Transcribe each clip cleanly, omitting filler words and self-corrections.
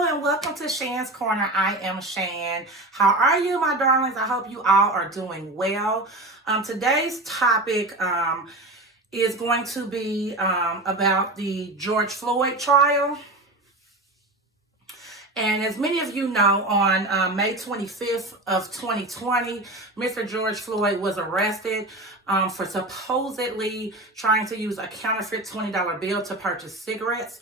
Hello and welcome to Shan's Corner. I am Shan. How are you, my darlings? I hope you all are doing well. Today's topic is going to be about the George Floyd trial. And as many of you know, on May 25th of 2020, Mr. George Floyd was arrested for supposedly trying to use a counterfeit $20 bill to purchase cigarettes.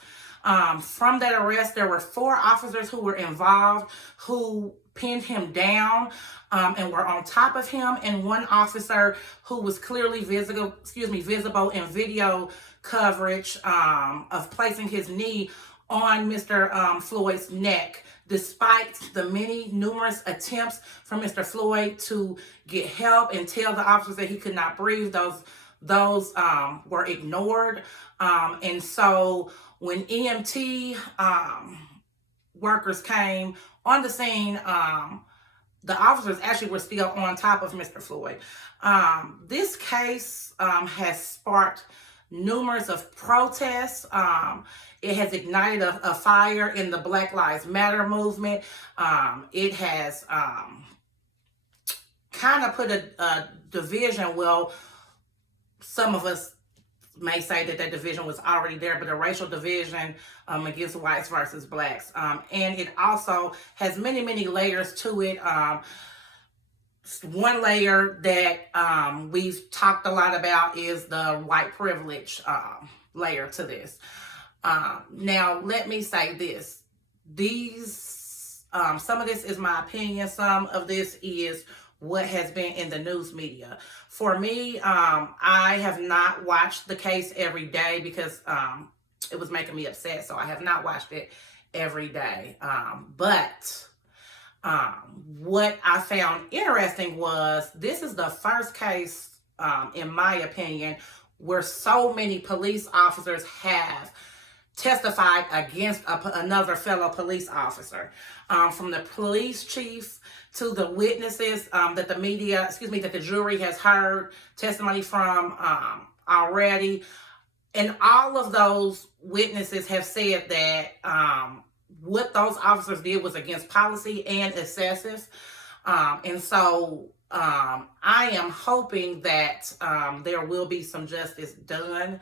From that arrest, there were 4 officers who were involved who pinned him down and were on top of him, and 1 officer who was clearly visible in video coverage of placing his knee on Mr. Floyd's neck, despite the numerous attempts from Mr. Floyd to get help and tell the officers that he could not breathe. Those were ignored, and so when EMT workers came on the scene, the officers actually were still on top of Mr. Floyd. This case has sparked numerous of protests. It has ignited a fire in the Black Lives Matter movement. It has kind of put a division. Well, some of us may say that division was already there, but a racial division against whites versus blacks. And it also has many layers to it. One layer that we've talked a lot about is the white privilege layer to this. Now, let me say this. Some of this is my opinion. Some of this is what has been in the news media. For me, I have not watched the case every day because it was making me upset, so I have not watched it every day. But what I found interesting was this is the first case, in my opinion, where so many police officers have testified against another fellow police officer. From the police chief to the witnesses that the jury has heard testimony from already. And all of those witnesses have said that what those officers did was against policy and excessive. And so I am hoping that there will be some justice done.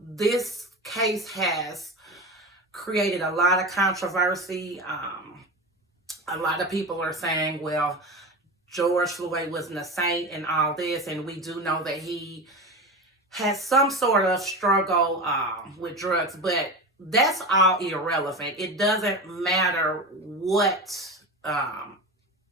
This case has created a lot of controversy. A lot of people are saying, well, George Floyd wasn't a saint and all this, and we do know that he has some sort of struggle with drugs, but that's all irrelevant. It doesn't matter what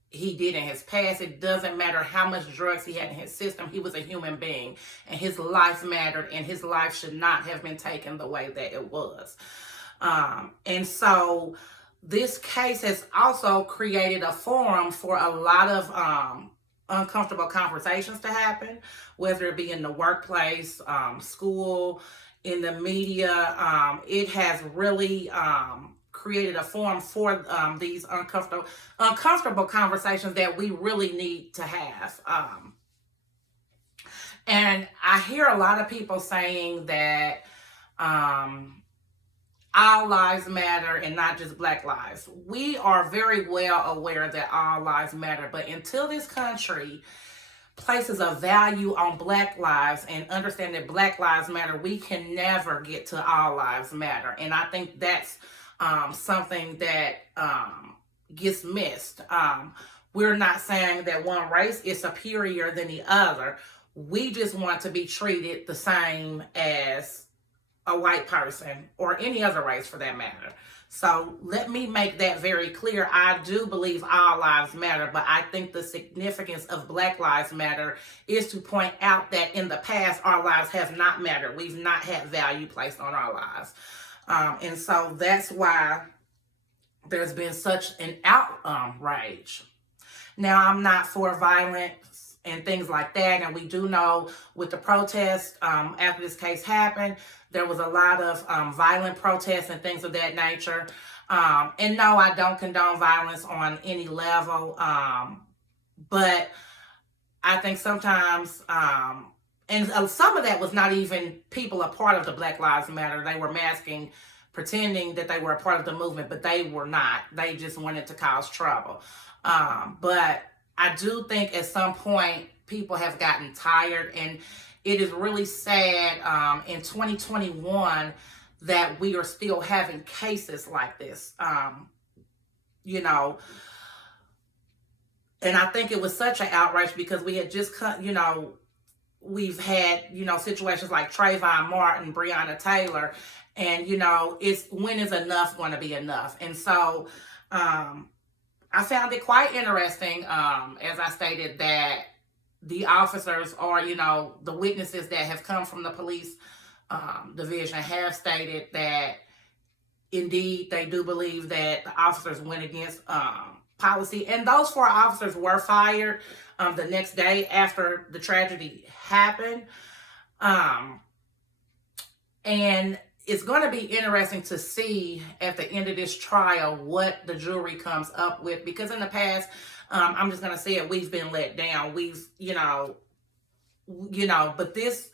he did in his past. It doesn't matter how much drugs he had in his system. He was a human being, and his life mattered, and his life should not have been taken the way that it was. And so this case has also created a forum for a lot of uncomfortable conversations to happen, whether it be in the workplace, school, in the media. It has really created a forum for these uncomfortable conversations that we really need to have. And I hear a lot of people saying that all lives matter and not just Black lives. We are very well aware that all lives matter, but until this country places a value on Black lives and understand that Black lives matter, we can never get to all lives matter. And I think that's something that gets missed. We're not saying that one race is superior than the other. We just want to be treated the same as a white person or any other race for that matter. So let me make that very clear. I do believe all lives matter, but I think the significance of Black Lives Matter is to point out that in the past, our lives have not mattered. We've not had value placed on our lives. And so that's why there's been such an outrage. Now, I'm not for violence and things like that. And we do know with the protests after this case happened, there was a lot of violent protests and things of that nature. And no, I don't condone violence on any level. But I think sometimes, and some of that was not even people a part of the Black Lives Matter. They were masking pretending that they were a part of the movement, but they were not. They just wanted to cause trouble. But I do think at some point people have gotten tired, and it is really sad in 2021 that we are still having cases like this. You know, and I think it was such an outrage because we had just, we've had, situations like Trayvon Martin, Breonna Taylor, and, it's when is enough going to be enough? And so I found it quite interesting, as I stated, that the officers or, the witnesses that have come from the police division have stated that indeed they do believe that the officers went against policy. And those 4 officers were fired the next day after the tragedy happened. And it's going to be interesting to see at the end of this trial what the jury comes up with, because in the past, I'm just going to say it, we've been let down. We've, but this,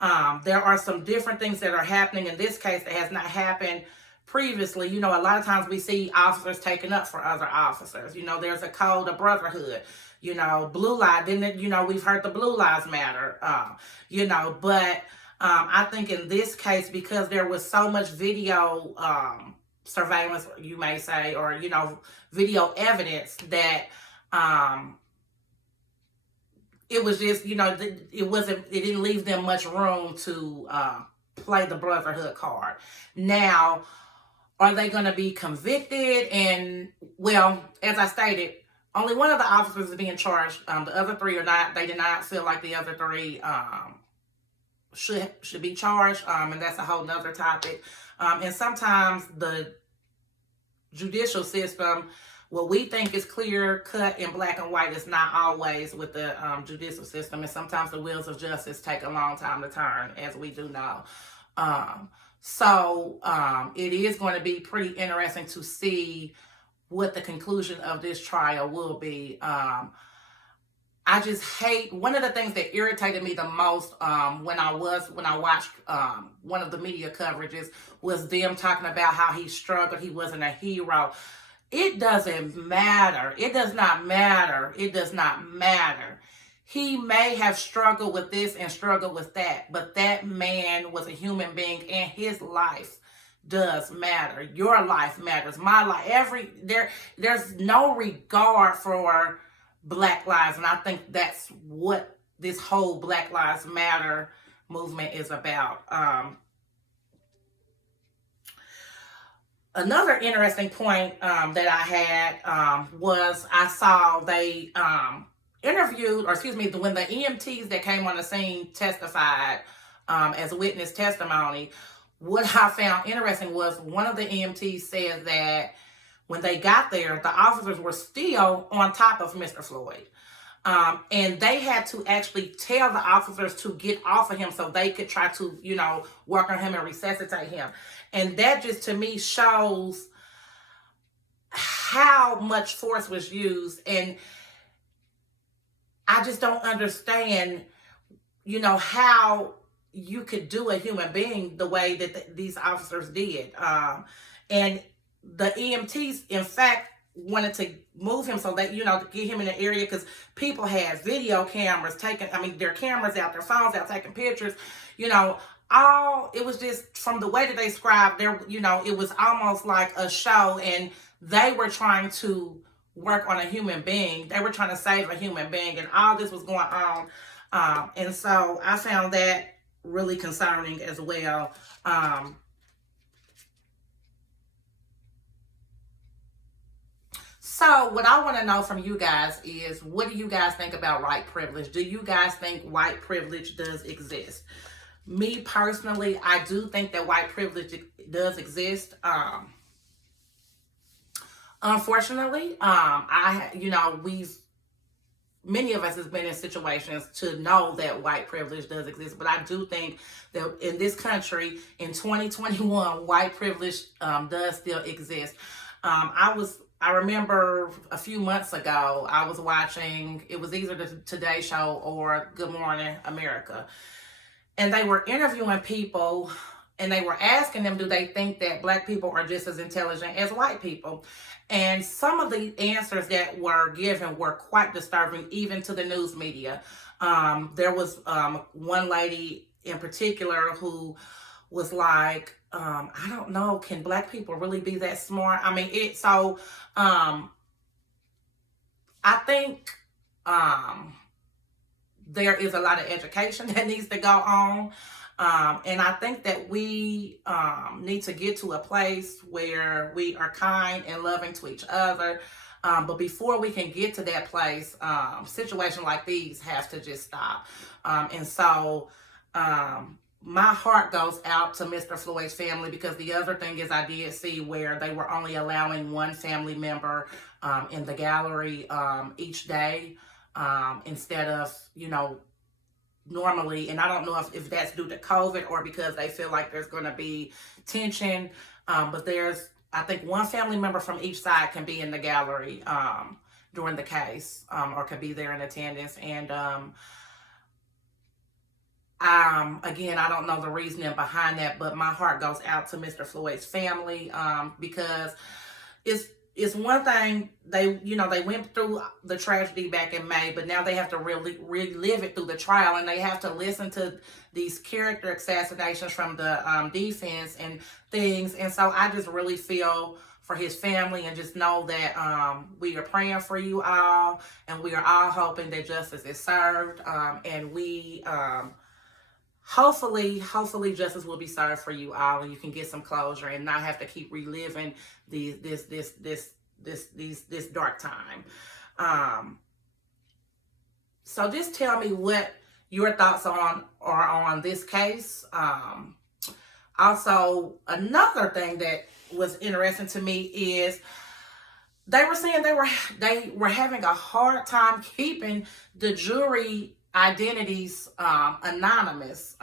there are some different things that are happening in this case that has not happened previously. A lot of times we see officers taking up for other officers. There's a code of brotherhood. Blue lives, we've heard the Blue Lives Matter, but I think in this case, because there was so much video surveillance, you may say, or, video evidence that it was just, it didn't leave them much room to play the brotherhood card. Now, are they going to be convicted? And, well, as I stated, only one of the officers is being charged. The other 3 are not. They did not feel like the other 3 should be charged, and that's a whole nother topic. And sometimes the judicial system, what we think is clear cut in black and white, is not always with the judicial system, and sometimes the wheels of justice take a long time to turn, as we do know. So it is going to be pretty interesting to see what the conclusion of this trial will be. I just hate, one of the things that irritated me the most when I watched one of the media coverages was them talking about how he struggled, he wasn't a hero. It doesn't matter. It does not matter. It does not matter. He may have struggled with this and struggled with that, but that man was a human being, and his life does matter. Your life matters. My life. There's no regard for Black lives, and I think that's what this whole Black Lives Matter movement is about. Another interesting point that I had was I saw they interviewed, or excuse me, when the EMTs that came on the scene testified as witness testimony, what I found interesting was one of the EMTs said that when they got there, the officers were still on top of Mr. Floyd. And they had to actually tell the officers to get off of him so they could try to, work on him and resuscitate him. And that just, to me, shows how much force was used. And I just don't understand, how you could do a human being the way that these officers did. And the EMTs, in fact, wanted to move him so that, to get him in an area, because people had video cameras their cameras out, their phones out, taking pictures, it was just, from the way that they described there, it was almost like a show, and they were trying to work on a human being. They were trying to save a human being, and all this was going on. And so I found that really concerning as well. So what I want to know from you guys is, what do you guys think about white privilege? Do you guys think white privilege does exist? Me personally, I do think that white privilege does exist. Unfortunately, many of us has been in situations to know that white privilege does exist, but I do think that in this country, in 2021, white privilege does still exist. I remember a few months ago, I was watching, it was either the Today Show or Good Morning America, and they were interviewing people, and they were asking them, do they think that black people are just as intelligent as white people? And some of the answers that were given were quite disturbing, even to the news media. There was one lady in particular who was like, I don't know, can black people really be that smart? I mean, I think there is a lot of education that needs to go on. And I think that we need to get to a place where we are kind and loving to each other. But before we can get to that place, situations like these have to just stop. And so my heart goes out to Mr. Floyd's family, because the other thing is I did see where they were only allowing one family member in the gallery each day, instead of, normally. And I don't know if that's due to COVID or because they feel like there's going to be tension. But there's, I think, one family member from each side can be in the gallery during the case, or can be there in attendance. And again, I don't know the reasoning behind that, but my heart goes out to Mr. Floyd's family, because it's one thing, they went through the tragedy back in May, but now they have to really relive it through the trial, and they have to listen to these character assassinations from the defense and things. And so I just really feel for his family, and just know that we are praying for you all, and we are all hoping that justice is served, and we hopefully justice will be served for you all, and you can get some closure and not have to keep reliving this dark time. So just tell me what your thoughts are on this case. Also, another thing that was interesting to me is they were saying they were having a hard time keeping the jury identities anonymous,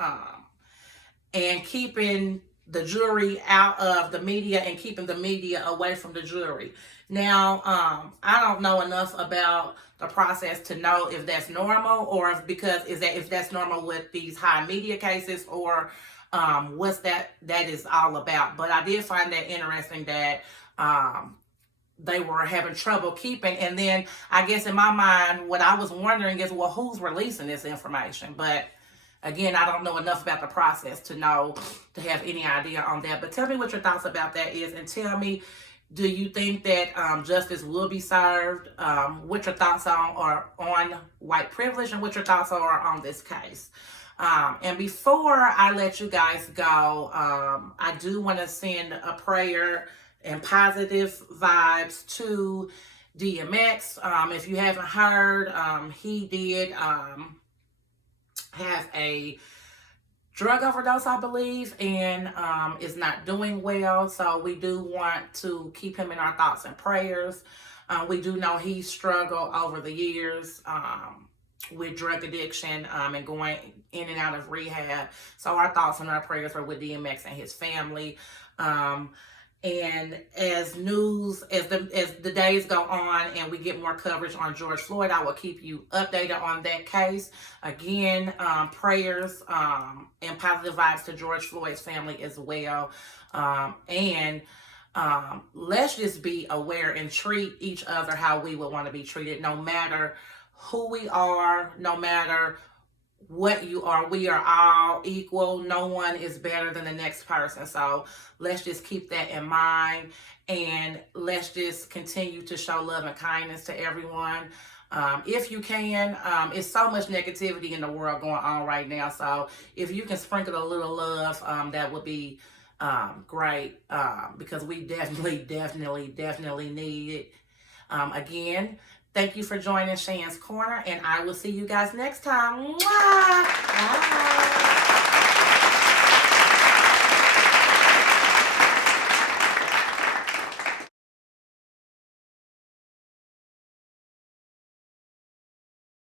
and keeping the jury out of the media, and keeping the media away from the jury. Now, I don't know enough about the process to know if that's normal, or if that's normal with these high media cases, or what's that is all about. But I did find that interesting that they were having trouble keeping. And then I guess in my mind, what I was wondering is, well, who's releasing this information? But again, I don't know enough about the process to have any idea on that. But tell me what your thoughts about that is, and tell me, do you think that justice will be served? What your thoughts are on white privilege, and what your thoughts are on this case? And before I let you guys go, I do want to send a prayer and positive vibes to DMX. If you haven't heard, he did have a drug overdose, I believe, and is not doing well. So we do want to keep him in our thoughts and prayers. We do know he struggled over the years with drug addiction, and going in and out of rehab. So our thoughts and our prayers are with DMX and his family. And as the days go on and we get more coverage on George Floyd, I will keep you updated on that case. Again, prayers and positive vibes to George Floyd's family as well. And let's just be aware and treat each other how we would want to be treated, no matter who we are, no matter what you are. We are all equal. No one is better than the next person. So let's just keep that in mind, and let's just continue to show love and kindness to everyone. If you can, it's so much negativity in the world going on right now. So if you can sprinkle a little love, that would be great, because we definitely need it. Again, thank you for joining Shan's Corner, and I will see you guys next time. Mwah! Bye.